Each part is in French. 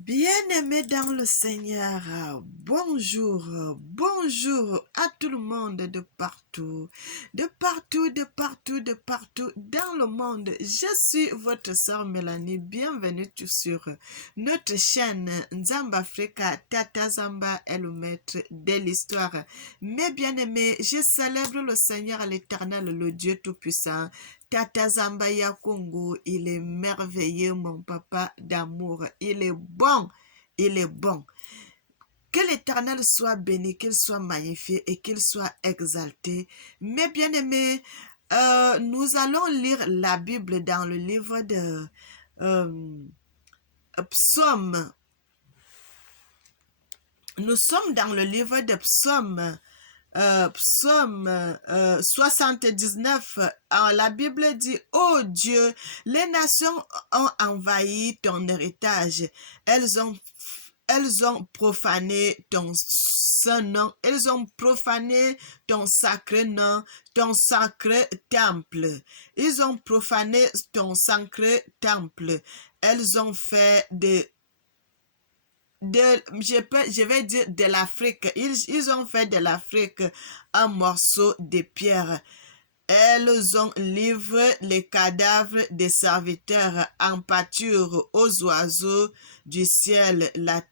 Bien-aimés dans le Seigneur, bonjour, bonjour à tout le monde de partout, dans le monde. Je suis votre sœur Mélanie, bienvenue sur notre chaîne Nzamba Africa, Tata Zamba est le maître de l'histoire. Mes bien-aimés, je célèbre le Seigneur l'Éternel, le Dieu Tout-Puissant. Tata Zamba Yakongo, il est merveilleux, mon papa d'amour. Il est bon, il est bon. Que l'Éternel soit béni, qu'il soit magnifié et qu'il soit exalté. Mes bien-aimés, nous allons lire la Bible dans le livre de Psaume. Nous sommes dans le livre de Psaume. Psaume 79, la Bible dit: ô Dieu, les nations ont envahi ton héritage, elles ont profané ton saint nom, elles ont profané ton sacré nom, ton sacré temple. Ils ont profané ton sacré temple. Elles ont fait je vais dire de l'Afrique. Ils ont fait de l'Afrique un morceau de pierre. Elles ont livré les cadavres des serviteurs en pâture aux oiseaux du ciel, la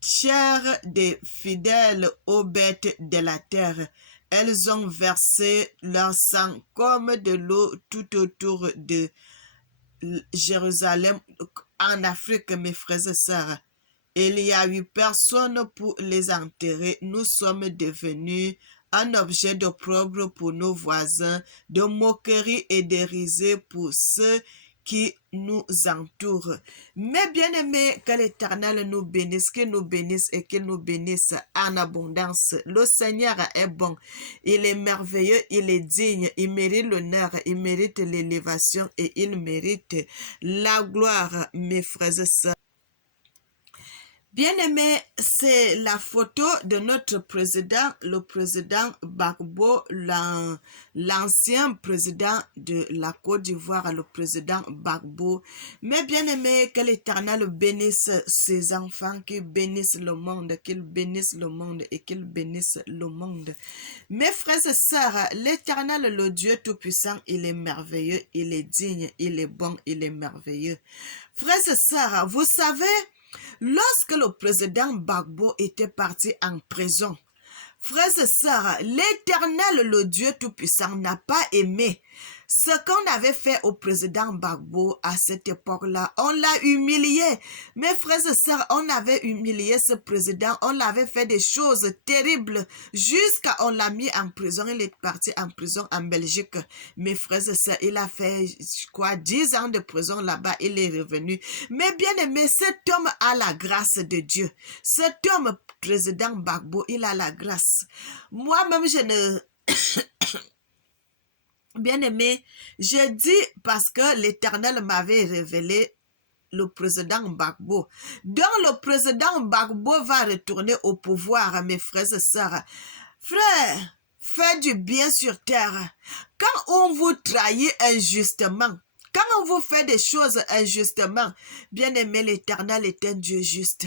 chair des fidèles aux bêtes de la terre. Elles ont versé leur sang comme de l'eau tout autour de Jérusalem, en Afrique, mes frères et sœurs. Il n'y a eu personne pour les enterrer. Nous sommes devenus un objet d'opprobre pour nos voisins, de moquerie et de risée pour ceux qui nous entourent. Mais bien-aimés, que l'Éternel nous bénisse, qu'il nous bénisse et qu'il nous bénisse en abondance. Le Seigneur est bon, il est merveilleux, il est digne, il mérite l'honneur, il mérite l'élévation et il mérite la gloire, mes frères et sœurs. Bien-aimé, c'est la photo de notre président, le président Gbagbo, l'ancien président de la Côte d'Ivoire, le président Gbagbo. Mais bien-aimé, que l'Éternel bénisse ses enfants, qu'il bénisse le monde, qu'il bénisse le monde et qu'il bénisse le monde. Mes frères et sœurs, l'Éternel, le Dieu Tout-Puissant, il est merveilleux, il est digne, il est bon, il est merveilleux. Frères et sœurs, vous savez, lorsque le président Gbagbo était parti en prison, frères et sœurs, l'Éternel, le Dieu Tout-Puissant, n'a pas aimé ce qu'on avait fait au président Gbagbo à cette époque-là. On l'a humilié. Mes frères et sœurs, on avait humilié ce président. On l'avait fait des choses terribles jusqu'à on l'a mis en prison. Il est parti en prison en Belgique. Mes frères et sœurs, il a fait quoi, 10 ans de prison là-bas. Il est revenu. Mais bien aimé, cet homme a la grâce de Dieu. Cet homme, président Gbagbo, il a la grâce. Moi-même, je ne... Bien-aimé, je dis parce que l'Éternel m'avait révélé le président Gbagbo. Donc le président Gbagbo va retourner au pouvoir, mes frères et sœurs. Frères, faites du bien sur terre. Quand on vous trahit injustement, quand on vous fait des choses injustement, bien-aimé, l'Éternel est un Dieu juste.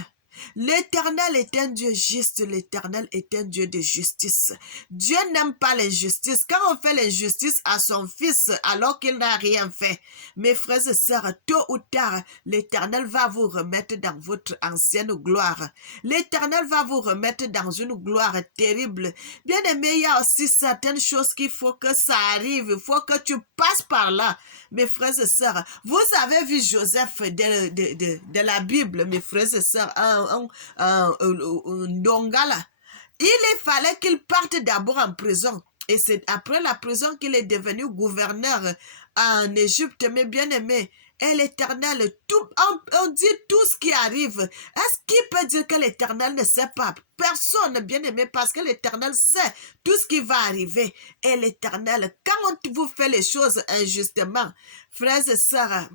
L'Éternel est un Dieu juste, l'Éternel est un Dieu de justice. Dieu n'aime pas l'injustice. Quand on fait l'injustice à son fils alors qu'il n'a rien fait, mes frères et sœurs, tôt ou tard, l'Éternel va vous remettre dans votre ancienne gloire. L'Éternel va vous remettre dans une gloire terrible. Bien aimé, il y a aussi certaines choses qu'il faut que ça arrive. Il faut que tu passes par là. Mes frères et sœurs, vous avez vu Joseph de la Bible, mes frères et sœurs, Ndongala. Il fallait qu'il parte d'abord en prison. Et c'est après la prison qu'il est devenu gouverneur en Égypte, mes bien-aimés. Et l'Éternel, on dit tout ce qui arrive. Est-ce qu'il peut dire que l'Éternel ne sait pas? Personne, bien-aimé, parce que l'Éternel sait tout ce qui va arriver. Et l'Éternel, quand on vous fait les choses injustement, frères et sœurs,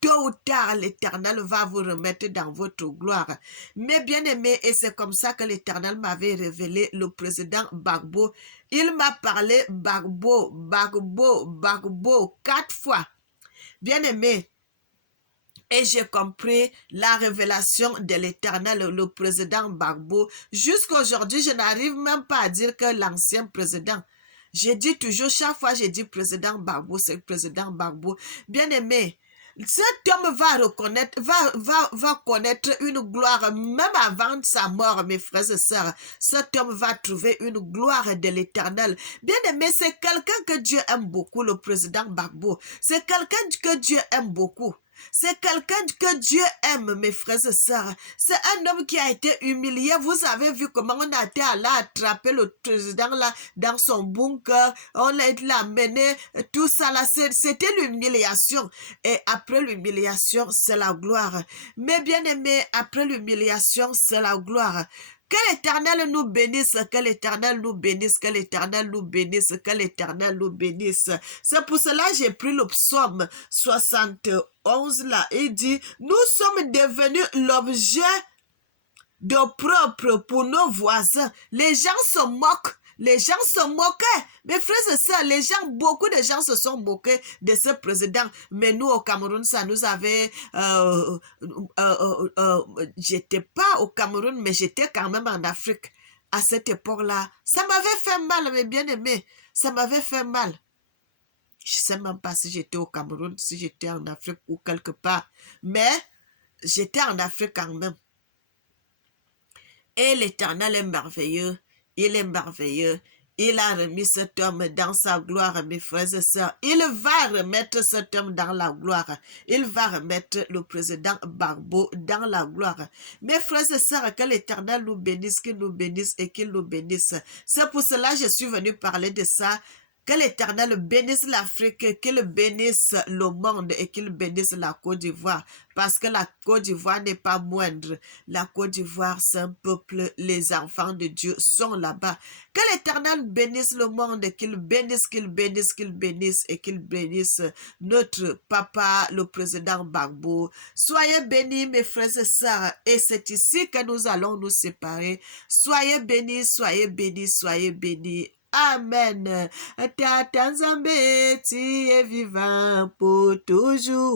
tôt ou tard, l'Éternel va vous remettre dans votre gloire. Mais bien aimé, et c'est comme ça que l'Éternel m'avait révélé le président Gbagbo. Il m'a parlé Gbagbo, 4 fois. Bien aimé, Et j'ai compris la révélation de l'Éternel, le président Gbagbo. Jusqu'à aujourd'hui, je n'arrive même pas à dire que l'ancien président. J'ai dit toujours, chaque fois j'ai dit président Gbagbo, c'est président Gbagbo. Bien aimé, cet homme va reconnaître, va connaître une gloire, même avant sa mort, mes frères et sœurs. Cet homme va trouver une gloire de l'Éternel. Bien aimé, c'est quelqu'un que Dieu aime beaucoup, le président Gbagbo. C'est quelqu'un que Dieu aime beaucoup. C'est quelqu'un que Dieu aime, mes frères et sœurs. C'est un homme qui a été humilié. Vous avez vu comment on a été allé attraper le président là dans son bunker. On l'a mené, tout ça là. C'était l'humiliation. Et après l'humiliation, c'est la gloire. Mais bien aimé, après l'humiliation, c'est la gloire. Que l'Éternel nous bénisse, que l'Éternel nous bénisse, que l'Éternel nous bénisse, que l'Éternel nous bénisse. C'est pour cela que j'ai pris le psaume 71 là. Il dit, nous sommes devenus l'objet d'opprobre pour nos voisins. Les gens se moquent. Les gens se moquaient. Mes frères et sœurs, beaucoup de gens se sont moqués de ce président. Mais nous, au Cameroun, ça nous avait... j'étais pas au Cameroun, mais j'étais quand même en Afrique. À cette époque-là, ça m'avait fait mal, mes bien-aimés. Ça m'avait fait mal. Je sais même pas si j'étais au Cameroun, si j'étais en Afrique ou quelque part. Mais j'étais en Afrique quand même. Et l'Éternel est merveilleux. Il est merveilleux. Il a remis cet homme dans sa gloire, mes frères et sœurs. Il va remettre cet homme dans la gloire. Il va remettre le président Gbagbo dans la gloire. Mes frères et sœurs, que l'Éternel nous bénisse, qu'il nous bénisse et qu'il nous bénisse. C'est pour cela que je suis venu parler de ça. Que l'Éternel bénisse l'Afrique, qu'il bénisse le monde et qu'il bénisse la Côte d'Ivoire. Parce que la Côte d'Ivoire n'est pas moindre. La Côte d'Ivoire, c'est un peuple, les enfants de Dieu sont là-bas. Que l'Éternel bénisse le monde, qu'il bénisse, qu'il bénisse, qu'il bénisse et qu'il bénisse notre papa, le président Gbagbo. Soyez bénis, mes frères et sœurs. Et c'est ici que nous allons nous séparer. Soyez bénis, soyez bénis, soyez bénis. Amen. Tata Nzambe, tu es vivant pour toujours.